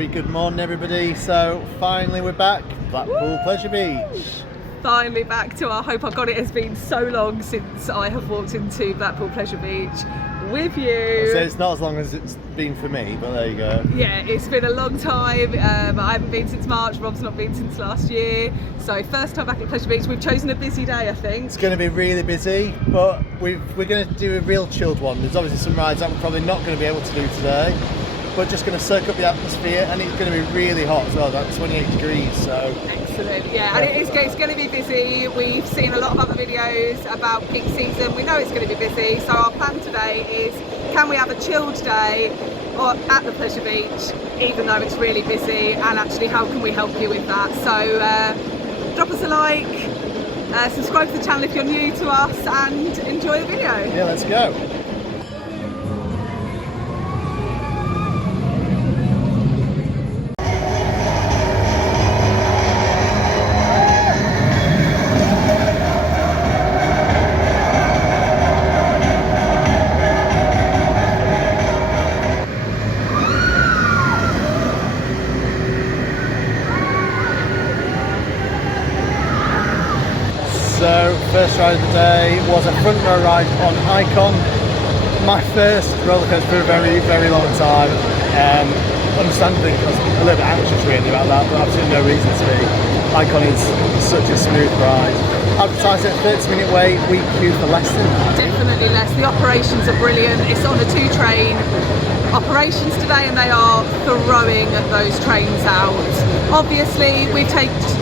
very good morning, everybody. So finally we're back, Blackpool Pleasure Beach. Finally back to our hope. God, it has been so long since I have walked into Blackpool Pleasure Beach with you. So it's not as long as it's been for me, but there you go. Yeah, it's been a long time. I haven't been since March, Rob's not been since last year. So first time back at Pleasure Beach. We've chosen a busy day, I think. It's going to be really busy, but we're going to do a real chilled one. There's obviously some rides that we're probably not going to be able to do today, but just going to soak up the atmosphere, and it's going to be really hot as well, about 28 degrees. So excellent, yeah, and it's going to be busy. We've seen a lot of other videos about peak season. We know it's going to be busy, so our plan today is, can we have a chilled day at the Pleasure Beach, even though it's really busy, and actually how can we help you with that? So drop us a like, subscribe to the channel if you're new to us, and enjoy the video. Yeah, let's go. So, first ride of the day was a front row ride on Icon. My first roller coaster for a very, very long time. Understandably, because I'm a little bit anxious really about that, but absolutely no reason to be. Icon is such a smooth ride. Advertised at 30-minute wait, we queue for less than that. Definitely less. The operations are brilliant. It's on a 2-train operations today, and they are throwing those trains out. Obviously, we've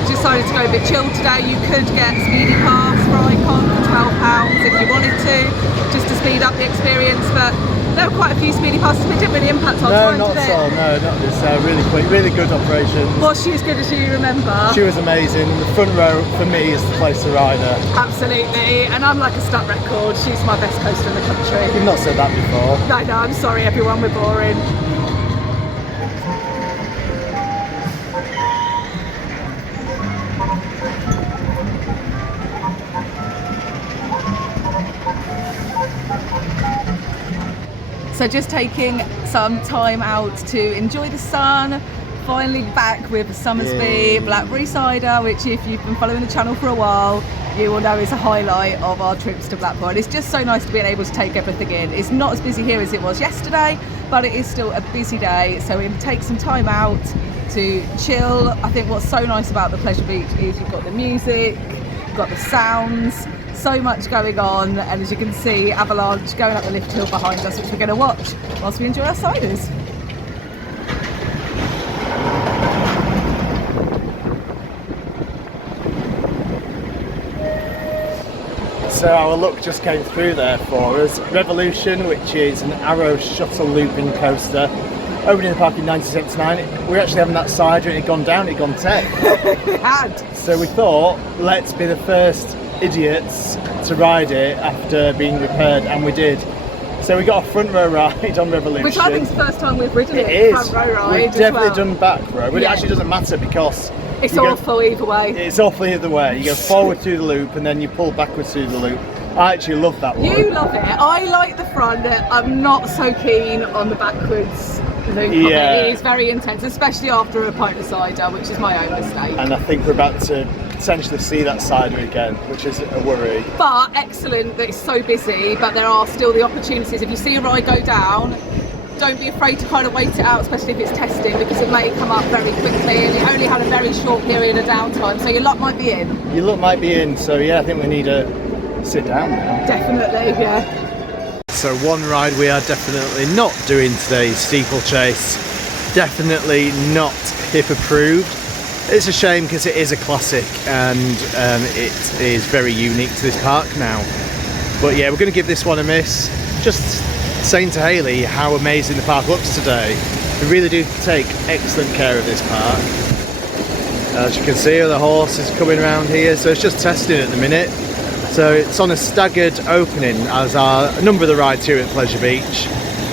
decided to go a bit chilled today. You could get a speedy pass for Icon for £12 if you wanted to, just to speed up the experience, but there were quite a few speedy passes, but it didn't really impact on time, No, not did at all. No, not this. Really quick, really good operation. Was she as good as you remember? She was amazing. The front row for me is the place to ride her. Absolutely, and I'm like a stuck record. She's my best coaster in the country. You've not said that before. No, I'm sorry everyone, we're boring. So just taking some time out to enjoy the sun, finally back with Summersby Blackberry cider, which if you've been following the channel for a while, you will know is a highlight of our trips to Blackpool. And it's just so nice to be able to take everything in. It's not as busy here as it was yesterday, but it is still a busy day, so we'll take some time out to chill. I think what's so nice about the Pleasure Beach is you've got the music, you've got the sounds, so much going on, and as you can see, Avalanche going up the lift hill behind us, which we're going to watch whilst we enjoy our ciders. So our look just came through there for us. Revolution, which is an arrow shuttle looping coaster, opened in the park in 1979. We're actually having that cider, and it had gone down, it had gone 10. It had. So we thought, let's be the first idiots to ride it after being repaired, and we did. So we got a front row ride on Revolution. Which I think is the first time we've ridden it. It is. Front row ride. We've definitely done back row, but it actually doesn't matter because it's awful either way. It's awful either way. You go forward through the loop and then you pull backwards through the loop. I actually love that one. You love it. I like the front. I'm not so keen on the backwards loop. Yeah. It is very intense, especially after a pint of cider, which is my own mistake. And I think we're about to potentially see that cider again, which is a worry. But excellent that it's so busy, but there are still the opportunities. If you see a ride go down, don't be afraid to kind of wait it out, especially if it's testing, because it may come up very quickly, and it only had a very short period of downtime, so your luck might be in. Your luck might be in, so yeah, I think we need to sit down now. Definitely, yeah. So one ride we are definitely not doing today is Steeplechase. Definitely not HIP approved. It's a shame because it is a classic, and it is very unique to this park now. But yeah, we're going to give this one a miss. Just saying to Hayley how amazing the park looks today. We really do take excellent care of this park. As you can see, the horse is coming around here, so it's just testing at the minute. So it's on a staggered opening, as are a number of the rides here at Pleasure Beach.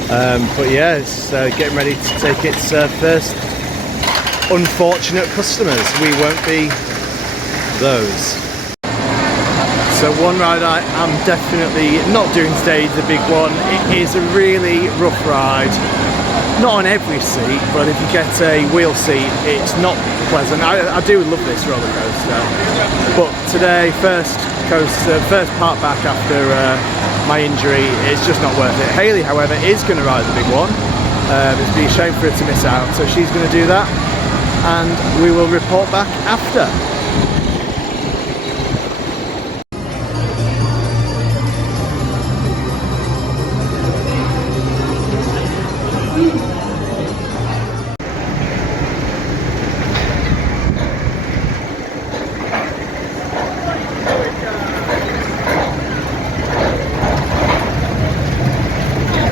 But yeah, it's getting ready to take its first unfortunate customers. We won't be those. So one ride I am definitely not doing today, the big one. It is a really rough ride. not on every seat, but if you get a wheel seat, it's not pleasant. I do love this roller coaster, but today, first part back after my injury, it's just not worth it. Hayley, however, is going to ride the big one. It'd be a shame for her to miss out, so she's going to do that, and we will report back after.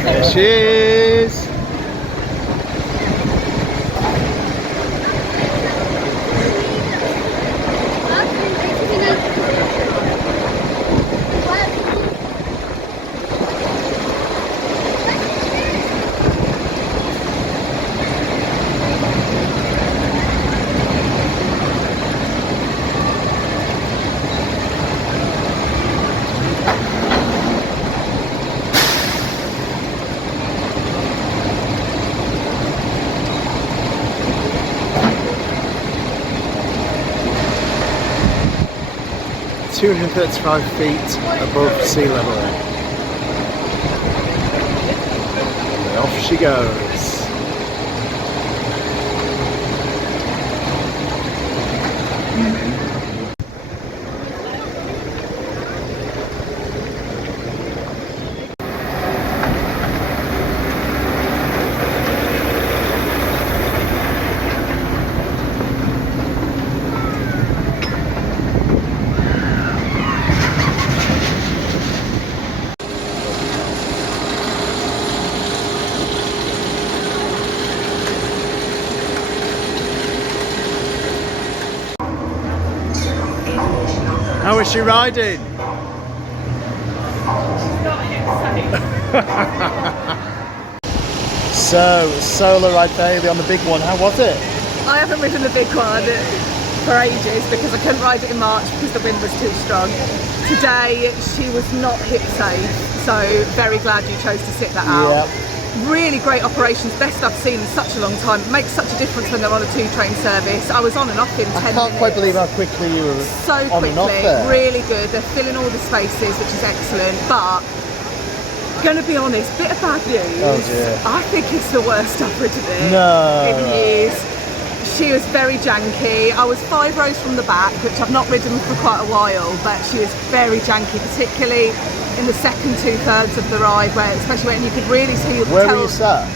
There she is. ...235 feet above sea level. And off she goes. How is she riding? So, solo ride for Hayley on the big one, how was it? I haven't ridden the big one for ages because I couldn't ride it in March because the wind was too strong. Today she was not hip safe, so very glad you chose to sit that out. Yep. Really great operations, best I've seen in such a long time. It makes such a difference when they're on a 2-train service. I was on and off in 10 minutes. I can't quite believe how quickly you were so on quickly, and off there. Really good. They're filling all the spaces, which is excellent, but gonna be honest, bit of bad news. Oh dear. I think it's the worst I've ridden it No. in years. She was very janky. I was 5 rows from the back, which I've not ridden for quite a while, but she was very janky, particularly in the second 2/3 of the ride, where especially when you could really see. Where were you sat?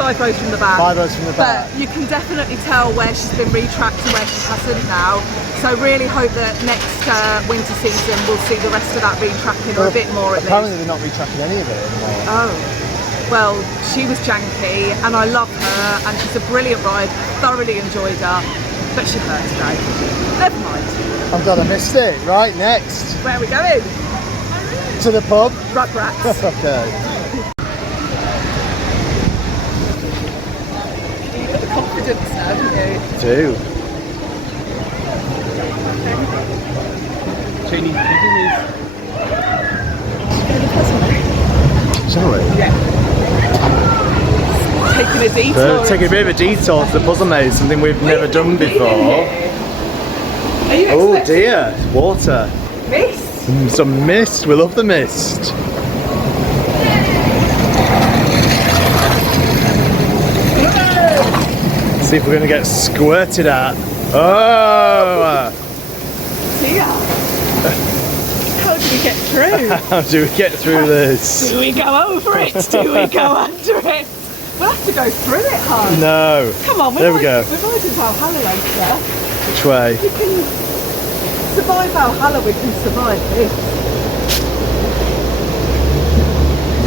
5 rows from the back. 5 rows from the back. But you can definitely tell where she's been retracked and where she hasn't now. So really hope that next winter season we'll see the rest of that retracking, or a bit more at least. Apparently they're not retracking any of it anymore. Oh. Well, she was janky and I love her and she's a brilliant ride, thoroughly enjoyed her, but she hurt today. Never mind. I'm glad I missed it. Right, next. Where are we going? To the pub. Rugrats. Okay. You've got the confidence now, haven't you? Do. Chinese Shall we? Yeah. Taking a detour. Taking a bit of a detour to the puzzle maze, something we've never done before. Are you Oh expecting dear, water. mist? Some mist, we love the mist. See if we're going to get squirted at. Oh! Dear. How do we get through? How do we get through this? Do we go over it? Do we go under it? We'll have to go through it, hon. No. Come on, There we go. We're riding Valhalla later. Which way? We can survive Valhalla, we can survive this.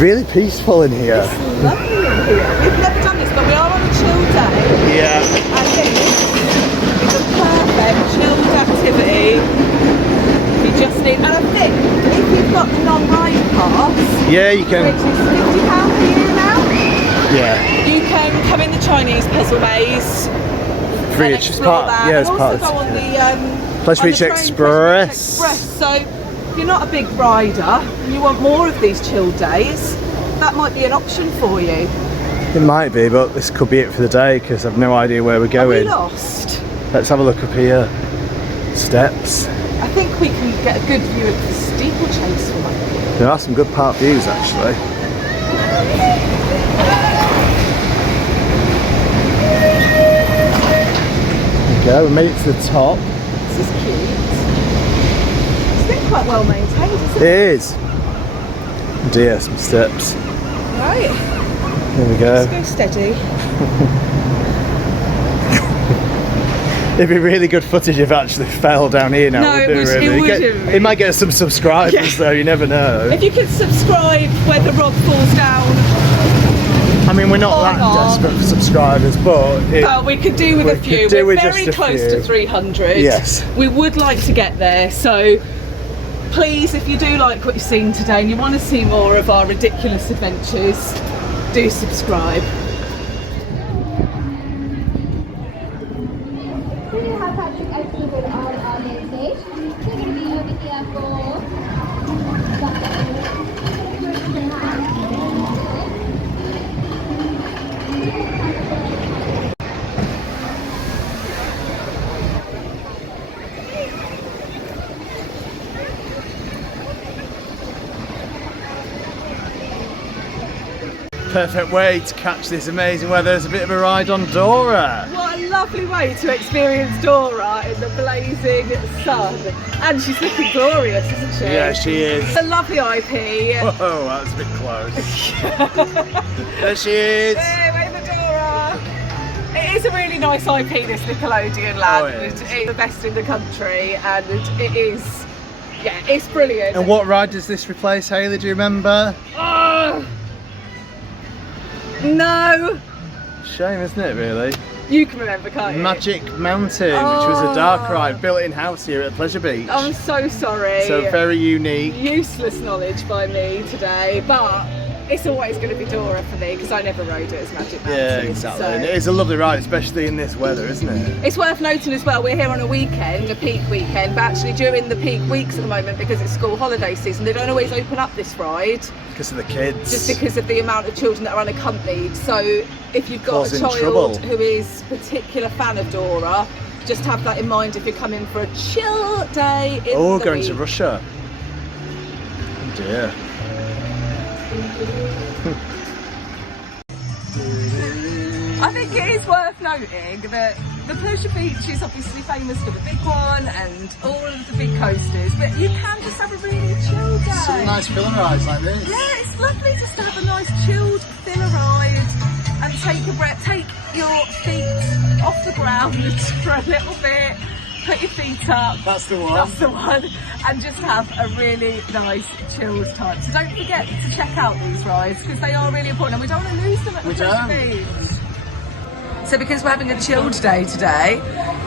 Really peaceful in here. It's lovely in here. We've never done this, but we are on a chill day. Yeah. And this is a perfect chilled activity. You just need, and I think if you've got the non-ride pass, Yeah, you can. which is £50 a year now, Yeah. you can come in the Chinese puzzle maze. Free, And it's just explore part. that. Yeah, And it's part also of go on it. the Pleasure on the Beach train, Express. So if you're not a big rider and you want more of these chill days, that might be an option for you. It might be, but this could be it for the day because I've no idea where we're going. Are we lost? Let's have a look up here. Steps. I think we can get a good view of the steeplechase from up here. There are some good park views actually. There we go, we made it to the top. This is cute. It's been quite well maintained, isn't It is. Oh dear, some steps. Right. There we go. Let's go steady. It'd be really good footage if it actually fell down here now. No, wouldn't it wouldn't. It might get some subscribers Yeah. though, you never know. If you could subscribe whether Rob falls down. I mean, we're not Or that not. desperate for subscribers, but But we could do with we a few. could do We're with very just a close few. to 300. Yes. We would like to get there, so please, if you do like what you've seen today and you want to see more of our ridiculous adventures, do subscribe. We have Patrick exhibited on our main stage. We're going to be over here for perfect way to catch this amazing weather is a bit of a ride on Dora. What a lovely way to experience Dora in the blazing sun. And she's looking glorious, isn't she? Yeah, she is. A lovely IP. Whoa, that was a bit close. There she is. Hey, wave the Dora. It is a really nice IP, this Nickelodeon Land. Oh, it is. It's the best in the country, and it is, yeah, it's brilliant. And what ride does this replace, Hayley? Do you remember? Oh, no, Shame, isn't it, really? you can remember, can't you? Magic Mountain, which was a dark Oh. ride built in-house here at Pleasure Beach. I'm so sorry. So very unique. Useless knowledge by me today, but it's always going to be Dora for me because I never rode it as Magic Mountain. Yeah, exactly. so- And it is a lovely ride, especially in this weather, isn't it? It's worth noting as well, we're here on a weekend, a peak weekend, but actually during the peak weeks at the moment, because it's school holiday season, they don't always open up this ride, Because of the kids. just because of the amount of children that are unaccompanied. So if you've got Causing a child trouble. who is a particular fan of Dora, just have that in mind if you're coming for a chill day in Oh, the going to week. Russia. Oh dear. I think it is worth noting that the Pleasure Beach is obviously famous for the big one and all of the big coasters, but you can just have a really chill day. Some nice film rides like this. Yeah, it's lovely just to have a nice chilled filler ride and take a breath, take your feet off the ground for a little bit, put your feet up. That's the one. That's the one, and just have a really nice chilled time. So don't forget to check out these rides because they are really important and we don't want to lose them at the Pleasure Beach. So because we're having a chilled day today,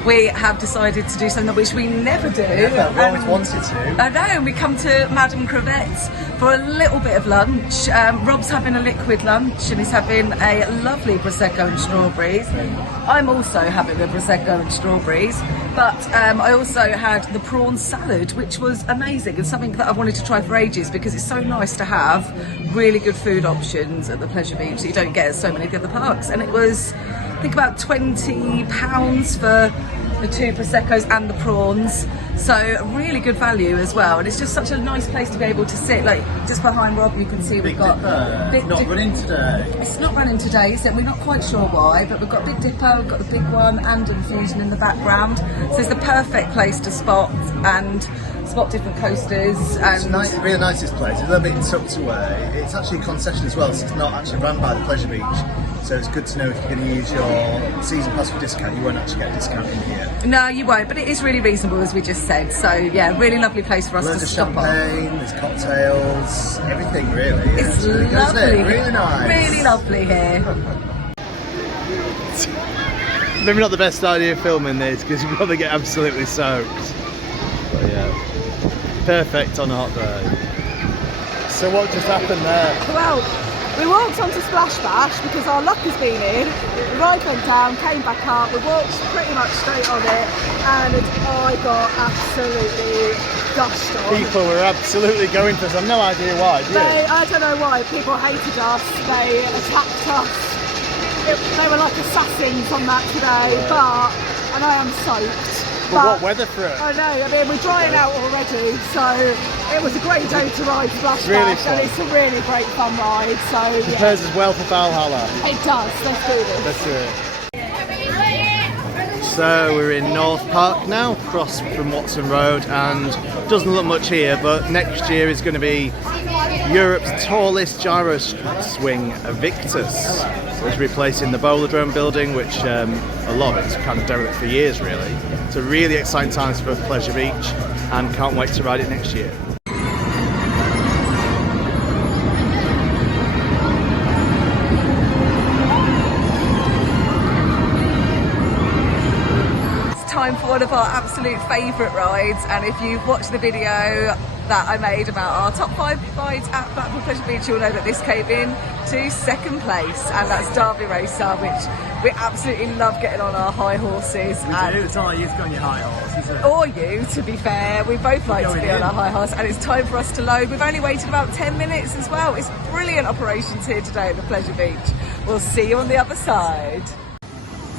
we have decided to do something which we never do. Yeah, we always wanted to. I know, and we come to Madame Crevette's for a little bit of lunch. Rob's having a liquid lunch and he's having a lovely Prosecco and strawberries. I'm also having a Prosecco and strawberries, but I also had the prawn salad, which was amazing and something that I've wanted to try for ages because it's so nice to have really good food options at the Pleasure Beach that you don't get at so many of the other parks. And it was, I think, about £20 for the 2 Prosecco's and the prawns, so really good value as well. And it's just such a nice place to be able to sit, like just behind Rob you can see we've got Big Not Dip- running today. It's not running today, so we're not quite sure why, but we've got Big Dipper, we've got the big one and Infusion in the background, so it's the perfect place to spot different coasters. It's And nice, really nice this place. It's a little bit tucked away. It's actually a concession as well, so it's not actually run by the Pleasure Beach. So it's good to know if you're going to use your season pass for discount, you won't actually get a discount in here. no, you won't, but it is really reasonable as we just said, so yeah, really lovely place for us Loads to of stop on. champagne, there's cocktails, everything really. Yeah, It's really good, isn't lovely. it? Really nice. Really lovely here. Maybe not the best idea of filming this because you probably get absolutely soaked. But yeah, perfect on a hot day. So what just happened there? Well, we walked onto Splash Bash because our luck has been in. The ride went down, came back up, we walked pretty much straight on it, and I got absolutely gushed on. People were absolutely going for us. I've no idea why, do you? I don't know why, people hated us, they attacked us, they were like assassins on that today, and I am soaked. But what weather for it? I know, I mean we're drying out already, so it was a great day to ride Splashback, and it's a really great fun ride. So it prepares as well for Valhalla. It does, let's do this. Let's do it. So we're in North Park now, across from Watson Road, and doesn't look much here, but next year is going to be Europe's tallest gyro swing, Victus. So it's replacing the Bowlerdrome building, which a lot of it's kind of derelict for years really. It's a really exciting times for Pleasure Beach, and can't wait to ride it next year. Time for one of our absolute favourite rides, and if you've watched the video that I made about our top 5 rides at Blackpool Pleasure Beach, you'll know that this came in to second place, and that's Derby Racer, which we absolutely love getting on our high horses. We do, it's all you to go on your high horse, isn't it? Or you, to be fair, we both like to be on our high horse, and it's time for us to load. We've only waited about 10 minutes as well. It's brilliant operations here today at the Pleasure Beach. We'll see you on the other side.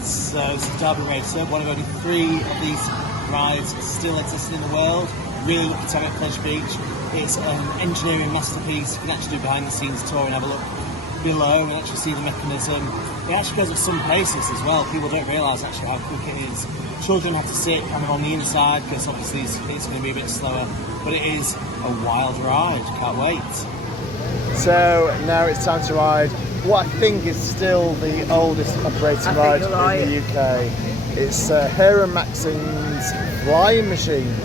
So it's the Derby Racer, one of only 3 of these rides still existing in the world. Really lucky to have it at Pleasure Beach. It's an engineering masterpiece. You can actually do behind the scenes tour and have a look below and actually see the mechanism. It actually goes at some paces as well. People don't realise actually how quick it is. Children have to sit kind of on the inside because obviously it's going to be a bit slower, but it is a wild ride. Can't wait. So now it's time to ride what I think is still the oldest operating ride in the UK. It's Hera Maxim's Flying Machines.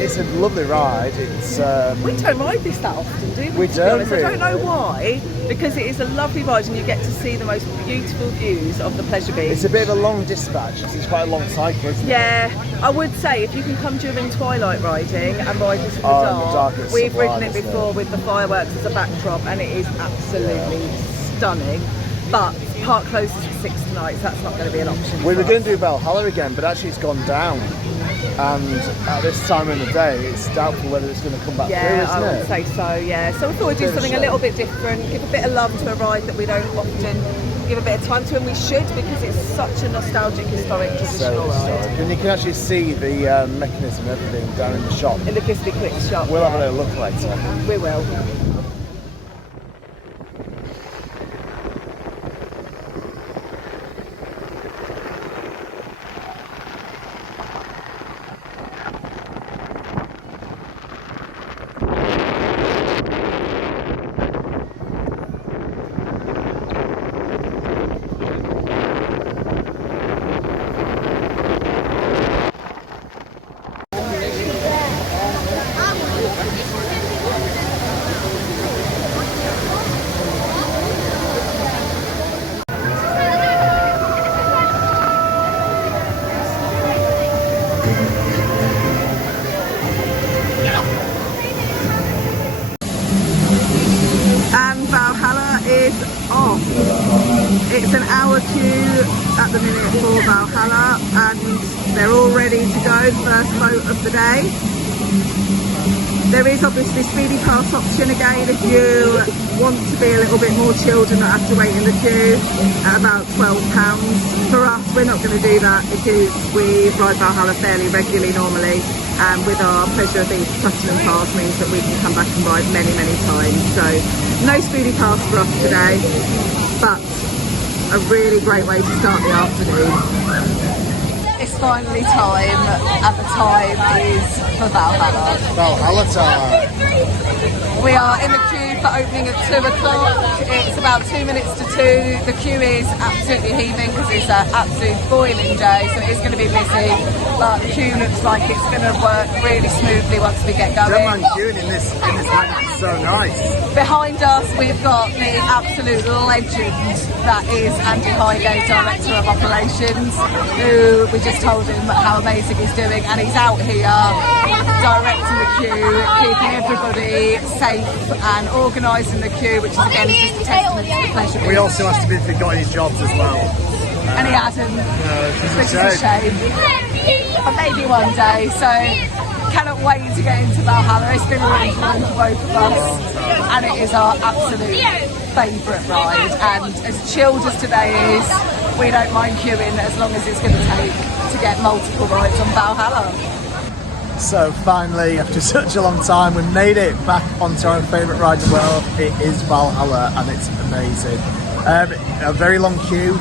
It's a lovely ride. It's we don't ride this that often, do we? We don't really. I don't know why, because it is a lovely ride and you get to see the most beautiful views of the Pleasure Beach. It's a bit of a long dispatch because it's quite a long cycle, isn't it? Yeah, I would say if you can come during twilight riding and ride this in the dark, we've ridden it before with the fireworks as a backdrop, and it is absolutely stunning. But park closes at 6 tonight, so that's not going to be an option. We were going to do Valhalla again, but actually it's gone down. And at this time of the day, it's doubtful whether it's going to come back through, isn't it? I would say so, yeah. So we thought we'd do something a little bit different, give a bit of love to a ride that we don't often give a bit of time to, and we should, because it's such a nostalgic, historic, traditional ride. And you can actually see the mechanism and everything down in the shop. In the Kissly Clicks shop. We'll have a little look later. We will. Valhalla is off. It's an hour queue at the minute for Valhalla, and they're all ready to go, first boat of the day. There is obviously speedy pass option again if you want to be a little bit more chilled and not have to wait in the queue, at about £12. For us, we're not going to do that because we ride Valhalla fairly regularly normally, and with our Pleasure Beach Platinum Pass means that we can come back and ride many, many times. So no speedy pass for us today, but a really great way to start the afternoon. It's finally time, and the time is for Valhalla. Valhalla time! We are in the queue for opening at 2 o'clock. It's about 2 minutes to 2. The queue is absolutely heaving because it's an absolute boiling day, so it is going to be busy. But the queue looks like it's going to work really smoothly once we get going. Don't mind queuing in this lane, it's so nice. Behind us, we've got the absolute legend that is Andy Highgate, Director of Operations, who we just told him how amazing he's doing, and he's out here directing the queue, keeping everybody safe and organising the queue, which is again just a testament to the Pleasure Beach. We also asked him if he'd got his jobs as well. And he hasn't, which is a shame. But maybe one day. So Cannot wait to get into Valhalla. It's been really fun for both of us, and it is our absolute favourite ride. And as chilled as today is, we don't mind queuing as long as it's going to take to get multiple rides on Valhalla. So finally, after such a long time, we made it back onto our favourite ride in the world. It is Valhalla, and it's amazing. A very long queue.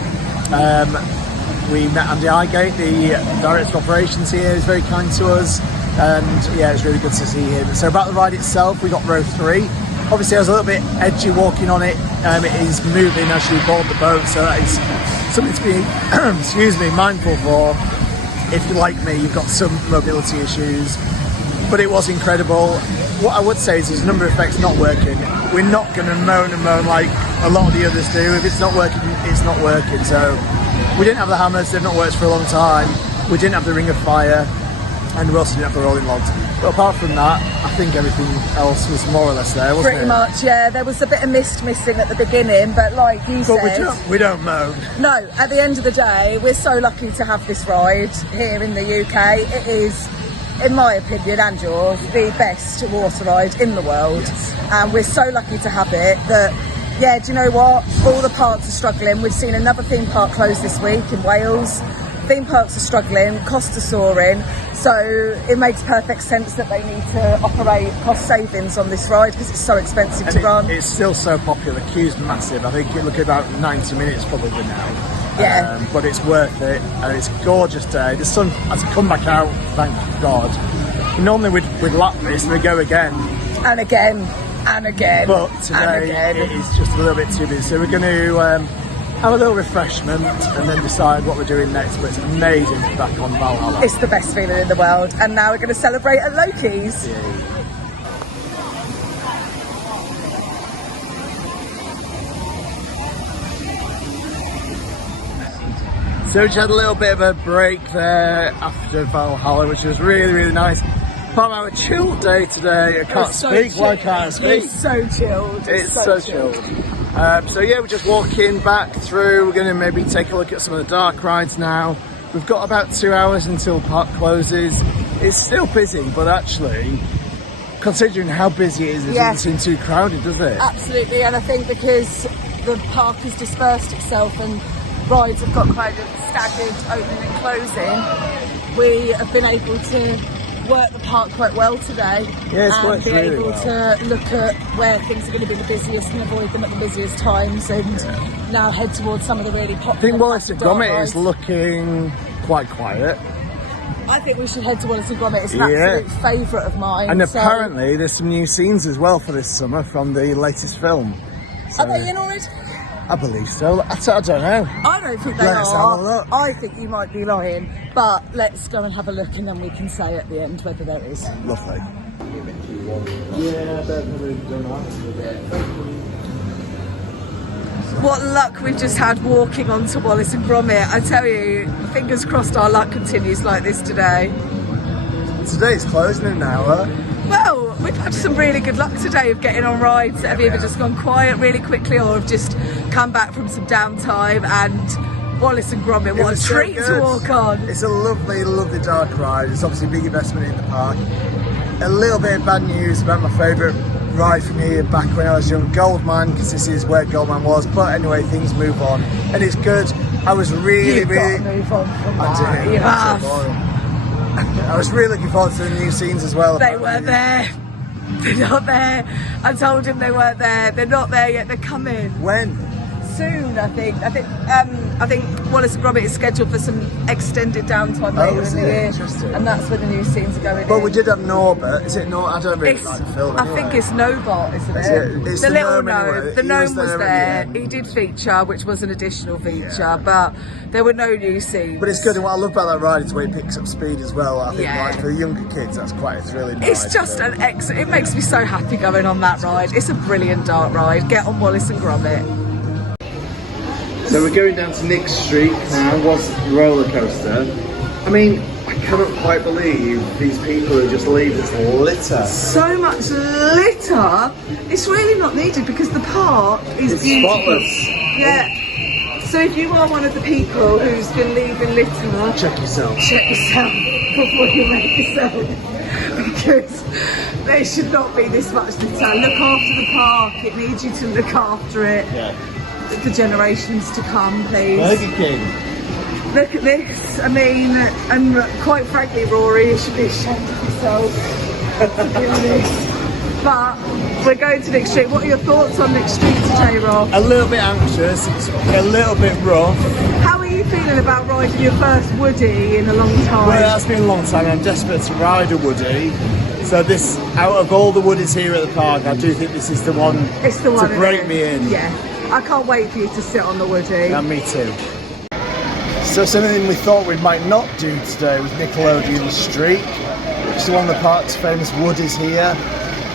We met Andy Highgate, the Director of Operations here. He's very kind to us, and yeah, it's really good to see him. So about the ride itself, we got row 3. Obviously I was a little bit edgy walking on it. It is moving as you board the boat, so that is something to be excuse me, mindful for. If you're like me, you've got some mobility issues, but it was incredible. What I would say is there's a number of effects not working. We're not going to moan and moan like a lot of the others do. If it's not working, it's not working. So we didn't have the hammers, they've not worked for a long time. We didn't have the ring of fire, and we also didn't have the rolling logs. But apart from that, I think everything else was more or less there, wasn't it? Pretty much, yeah. There was a bit of mist missing at the beginning, but like you said... But we don't moan. No, at the end of the day, we're so lucky to have this ride here in the UK. It is, in my opinion, and yours, the best water ride in the world. Yes. And we're so lucky to have it that, yeah, do you know what? All the parks are struggling. We've seen another theme park close this week in Wales. Theme parks are struggling, costs are soaring, so it makes perfect sense that they need to operate cost savings on this ride because it's so expensive to run. It's still so popular, the queue's massive. I think you're looking at about 90 minutes probably now. Yeah. But it's worth it, and it's a gorgeous day. The sun has come back out, thank God. Normally we'd lap this and we go again. And again, and again, but today and again. It is just a little bit too busy, so we're going to have a little refreshment and then decide what we're doing next. But it's amazing to be back on Valhalla. It's the best feeling in the world, and now we're going to celebrate at Loki's. Yeah. So we just had a little bit of a break there after Valhalla, which was really, really nice. Part of our chilled day today. I can't speak. Why can't I speak? It's so chilled. It's so chilled. So yeah, we're just walking back through. We're going to maybe take a look at some of the dark rides now. We've got about 2 hours until park closes. It's still busy, but actually, considering how busy it is, it doesn't seem too crowded, does it? Absolutely, and I think because the park has dispersed itself and rides have got kind of staggered opening and closing, we have been able to work the park quite well today, and be really able to look at where things are going to be the busiest and avoid them at the busiest times, and now head towards some of the really popular. I think Wallace and Gromit is looking quite quiet. I think we should head to Wallace and Gromit. It's an absolute favourite of mine. And apparently there's some new scenes as well for this summer from the latest film. So, are they in already? I believe so. I don't know. I don't think they Let's are. have a look. I think you might be lying, but let's go and have a look, and then we can say at the end whether there is. Lovely. What luck we've just had walking onto Wallace and Gromit. I tell you, fingers crossed our luck continues like this today. Today's closing in an hour. Well, we've had some really good luck today of getting on rides that have either just gone quiet really quickly or have just come back from some downtime, and Wallace and Gromit, what a treat to walk on. It's a lovely, lovely dark ride. It's obviously a big investment in the park. A little bit of bad news about my favourite ride from here back when I was young, Goldman, because this is where Goldman was. But anyway, things move on, and it's good. I was really, You've got to move on from that. You have. I was really looking forward to the new scenes as well. They weren't there. They're not there. I told him they weren't there. They're not there yet. They're coming. When? Soon, I think. I think Wallace and Gromit is scheduled for some extended downtime later in the year, and that's where the new scenes are going. But we did have Norbert. Is it Norbert? I don't really like the film. I think it's Nobot, isn't it? It's the little gnome gnome. anyway. The gnome was there. Anyway. He did feature, which was an additional feature, but there were no new scenes. But it's good, and what I love about that ride is the way it picks up speed as well. I think like, for the younger kids, it's really nice. It's just an excellent. It makes me so happy going on that ride. It's a brilliant dark ride. Get on Wallace and Gromit. So we're going down to Nick Streak now, was the roller coaster. I mean, I cannot quite believe these people who just leave this litter. So much litter. It's really not needed because the park is beautiful. Spotless. Yeah. So if you are one of the people who's been leaving litter, Check yourself before you make yourself. because there should not be this much detail. Look after the park. It needs you to look after it for generations to come, please. Burger King. Look at this. I mean, and quite frankly, Rory, you should be ashamed of yourself to do this. But we're going to Nick Streak. What are your thoughts on Nick Streak today, Rob? A little bit anxious, it's a little bit rough. How are you feeling about riding your first Woody in a long time? Well, it's been a long time. I'm desperate to ride a Woody. So this, out of all the Woodies here at the park, I do think this is the one, It's the one to break me in. Yeah. I can't wait for you to sit on the Woody. Yeah, me too. So something we thought we might not do today was Nickelodeon Streak, which is one of the park's famous Woodies here.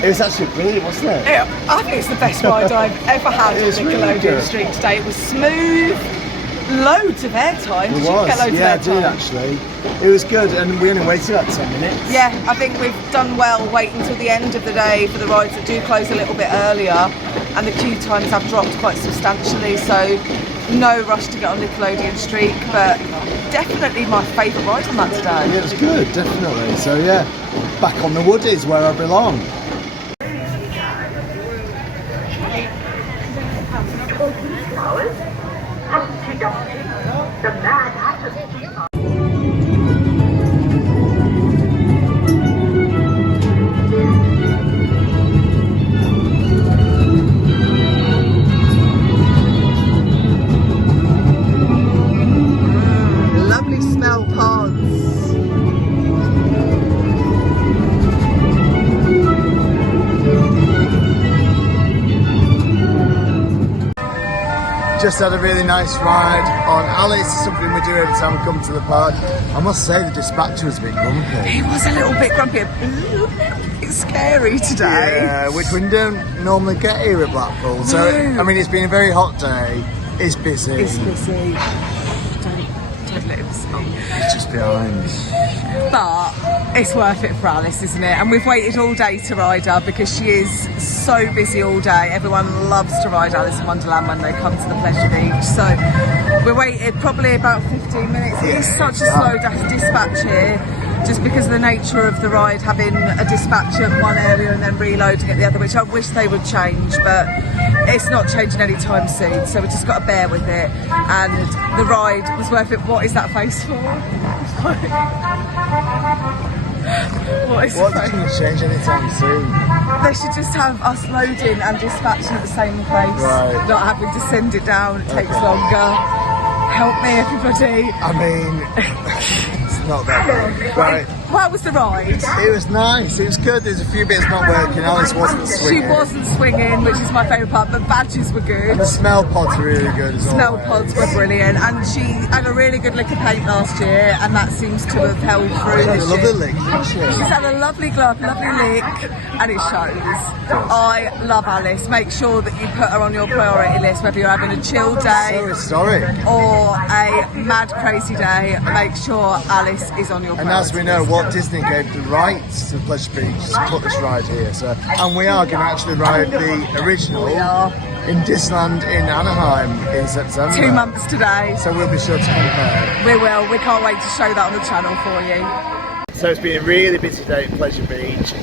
It was actually brilliant, wasn't it? I think it's the best ride I've ever had It on was really Nickelodeon good. Streak today. It was smooth, loads of airtime. Did you get loads Yeah, I of did airtime? actually. It was good, and we only waited about 10 minutes. Yeah, I think we've done well waiting until the end of the day for the rides that do close a little bit earlier, and the queue times have dropped quite substantially, so no rush to get on Nickelodeon Streak, but definitely my favourite ride on that today. Yeah, it was good, definitely. So yeah, back on the Woodies where I belong. Lovely smell pods. Just had a really nice ride on Alice, something we do every time we come to the park. I must say the dispatcher was a bit grumpy. He was a little bit grumpy, it's scary today. Yeah, which we don't normally get here at Blackpool. So, No. I mean, it's been a very hot day. It's busy. It's busy. Don't let him stop. It's just behind. But it's worth it for Alice, isn't it? And we've waited all day to ride her because she is so busy all day. Everyone loves to ride Alice in Wonderland when they come to the Pleasure Beach. So we waited probably about 15 minutes. It is such a slow dispatch here, just because of the nature of the ride, having a dispatch at one area and then reloading at the other, which I wish they would change, but it's not changing anytime soon, so we just got to bear with it. And the ride was worth it. What is that face for? What is What the face? doesn't change anytime soon? They should just have us loading and dispatching at the same place, Right. not having to send it down. It takes longer. Help me, everybody. I mean, it's not that bad. Right. How was the ride? It was nice, it was good. There's a few bits not working. Alice wasn't She swinging. wasn't swinging, which is my favourite part, but badges were good. The smell pods were really good as well. Smell pods were brilliant, and she had a really good lick of paint last year, and that seems to have held through She had a this lovely year. lick, didn't she? She's had a lovely glove, lovely lick, and it shows. I love Alice. Make sure that you put her on your priority list, whether you're having a chill So day historic. or a mad crazy day. Make sure Alice is on your And priority as we know, list. Walt Disney gave the rights to Pleasure Beach to put this ride here. So, and we are going to actually ride the original We are. in Disneyland in Anaheim in September. 2 months today. So we'll be sure to compare. We will. We can't wait to show that on the channel for you. So it's been a really busy day at Pleasure Beach.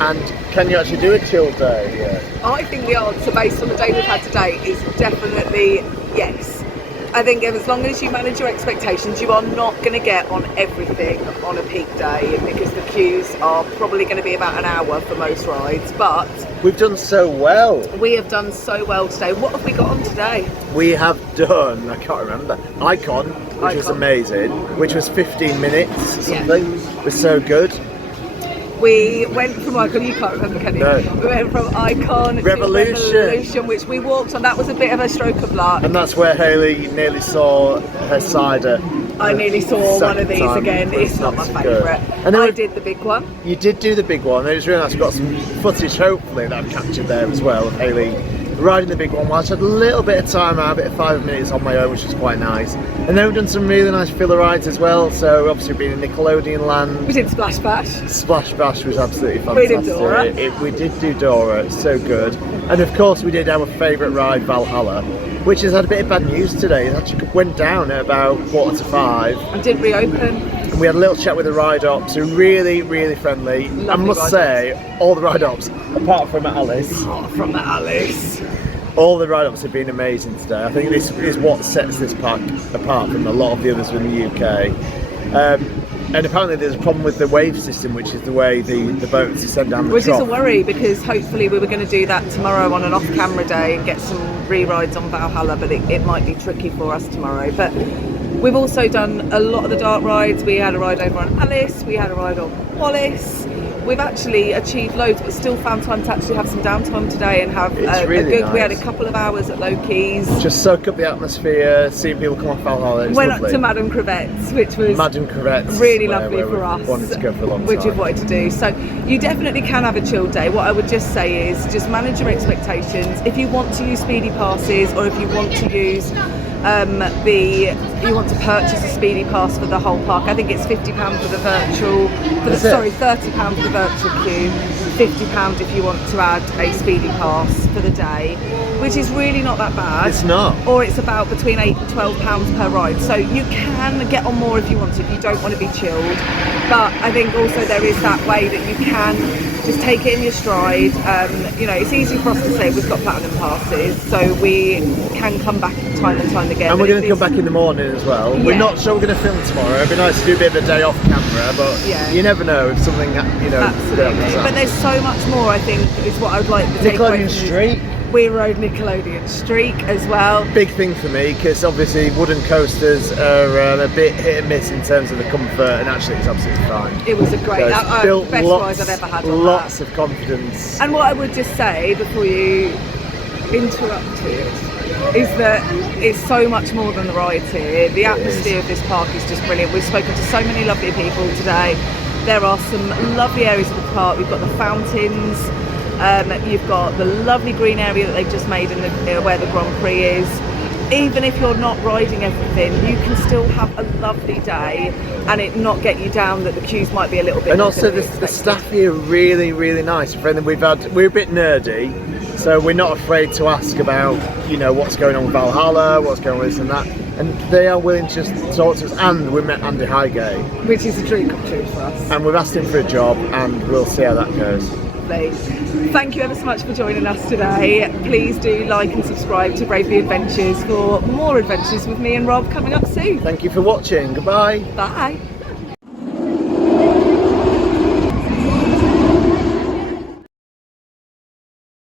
And can you actually do a chill day? Yeah. I think the answer, based on the day we've had today, is definitely yes. I think as long as you manage your expectations, you are not going to get on everything on a peak day, because the queues are probably going to be about an hour for most rides. But We've done so well. we have done so well today. What have we got on today? We have done, I can't remember, Icon, which was Icon. amazing, which was 15 minutes or Yeah. something. It was so good. We went from Icon, you can't remember, can you? No. We went from Icon Revolution. to Revolution, which we walked on. That was a bit of a stroke of luck. And that's where Hayley nearly saw her cider. I nearly saw one of these Second time. again. It's not my That's good. favourite. And then I we- did the big one. You did do the big one. It was really nice. We've got some footage, hopefully, that I've captured there as well of Hayley riding the big one, whilst I had a little bit of time out, a bit of 5 minutes on my own, which was quite nice. And then we've done some really nice filler rides as well. So obviously we've been in Nickelodeon Land. We did Splash Bash. Splash Bash was absolutely We fantastic. did Dora. We did do Dora, it's so good. And of course we did our favourite ride, Valhalla, which has had a bit of bad news today. It actually went down at about 4:45. And didn't reopen. We had a little chat with the ride ops, who are really, really friendly. I must say, all the ride ops, apart from Alice, all the ride ops have been amazing today. I think this is what sets this park apart from a lot of the others in the UK. And apparently there's a problem with the wave system, which is the way the boats descend down the Which trough. is a worry, because hopefully we were going to do that tomorrow on an off-camera day and get some re-rides on Valhalla, but it might be tricky for us tomorrow. But we've also done a lot of the dark rides. We had a ride over on Alice, we had a ride on Wallace. We've actually achieved loads, but still found time to actually have some downtime today and have It's really good. nice. We had a couple of hours at Loki's. Just soak up the atmosphere, seeing people come off Valhalla. It's Went lovely. up to Madame Crevette's, which was Madame Crevette's really where lovely for we've us. wanted to go for a long which time. we've wanted to do. So you definitely can have a chill day. What I would just say is just manage your expectations. If you want to use speedy passes, or if you want to use you want to purchase a speedy pass for the whole park, I think it's £50 for the virtual, £30 for the virtual queue, £50 if you want to add a speedy pass for the day, which is really not that bad. It's not. Or it's about between £8 and £12 per ride. So you can get on more if you want to, if you don't want to be chilled. But I think also there is that way that you can just take it in your stride. It's easy for us to say we've got platinum passes, so we can come back time and time again. And we're But going to come back in the morning as well. We're Yeah. not sure we're going to film tomorrow. It'd be nice to do a bit of a day off camera, but Yeah. you never know if something, Absolutely. But there's so much more, I think, is what I would like to take away Nickelodeon from this. Streak, We rode Nickelodeon Streak as well. big thing for me, because obviously wooden coasters are a bit hit and miss in terms of the comfort, and actually it's absolutely fine. It was a great, So it's the best ride I've ever had on lots that. of confidence. And what I would just say before you interrupt it is that it's so much more than the rides here. The atmosphere of this park is just brilliant. We've spoken to so many lovely people today. There are some lovely areas of the park. We've got the fountains. You've got the lovely green area that they've just made in where the Grand Prix is. Even if you're not riding everything, you can still have a lovely day and it not get you down that the queues might be a little bit. And longer also than the expected. staff here are really, really nice. We're a bit nerdy, so we're not afraid to ask about, what's going on with Valhalla, what's going on with this and that. And they are willing to just talk to us. And we met Andy Highgate, Which is a dream come true for us. and we've asked him for a job, and we'll see how that goes. Thank you ever so much for joining us today. Please do like and subscribe to Bravely Adventures for more adventures with me and Rob coming up soon. Thank you for watching. Goodbye. Bye.